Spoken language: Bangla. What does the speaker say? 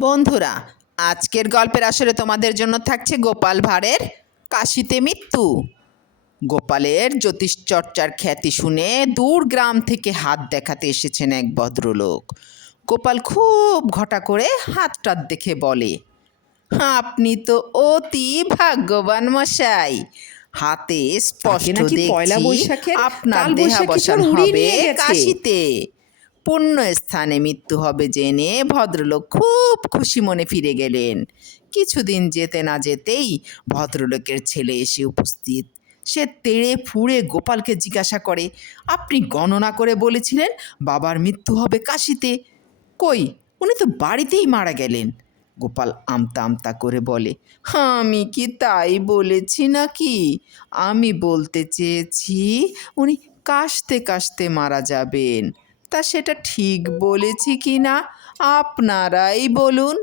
বন্ধুরা, আজকের গল্পের আসরে তোমাদের জন্য থাকছে গোপাল ভাঁড়ের কাশিতে মৃত্যু। গোপালের জ্যোতিষচর্চার খ্যাতি শুনে দূর গ্রাম থেকে হাত দেখাতে এসেছেন এক ভদ্রলোক। গোপাল খুব ঘটা করে হাতটা দেখে বলে, আপনি তো অতি ভাগ্যবান মশাই। হাতে স্পষ্ট নাকি পয়লা দেখছি বৈশাখের আপনার কালবৈশাখী দেহাবসান ঝড় উড়িয়ে হবে নিয়ে গেছে। কাশীতে। পুণ্য স্থানে মৃত্যু হবে জেনে ভদ্রলোক খুব খুশি মনে ফিরে গেলেন। কিছুদিন যেতে না যেতেই ভদ্রলোকের ছেলে এসে উপস্থিত। সে তেড়ে ফুঁড়ে গোপালকে জিজ্ঞাসা করে, আপনি গণনা করে বলেছিলেন বাবার মৃত্যু হবে কাশীতে, কই উনি তো বাড়িতেই মারা গেলেন। গোপাল আমতা আমতা করে বলে, আমি কি তাই বলেছি নাকি? আমি বলতে চেয়েছি উনি কাশতে কাশতে মারা যাবেন। তা সেটা ঠিক বলেছি কি না আপনারাই বলুন।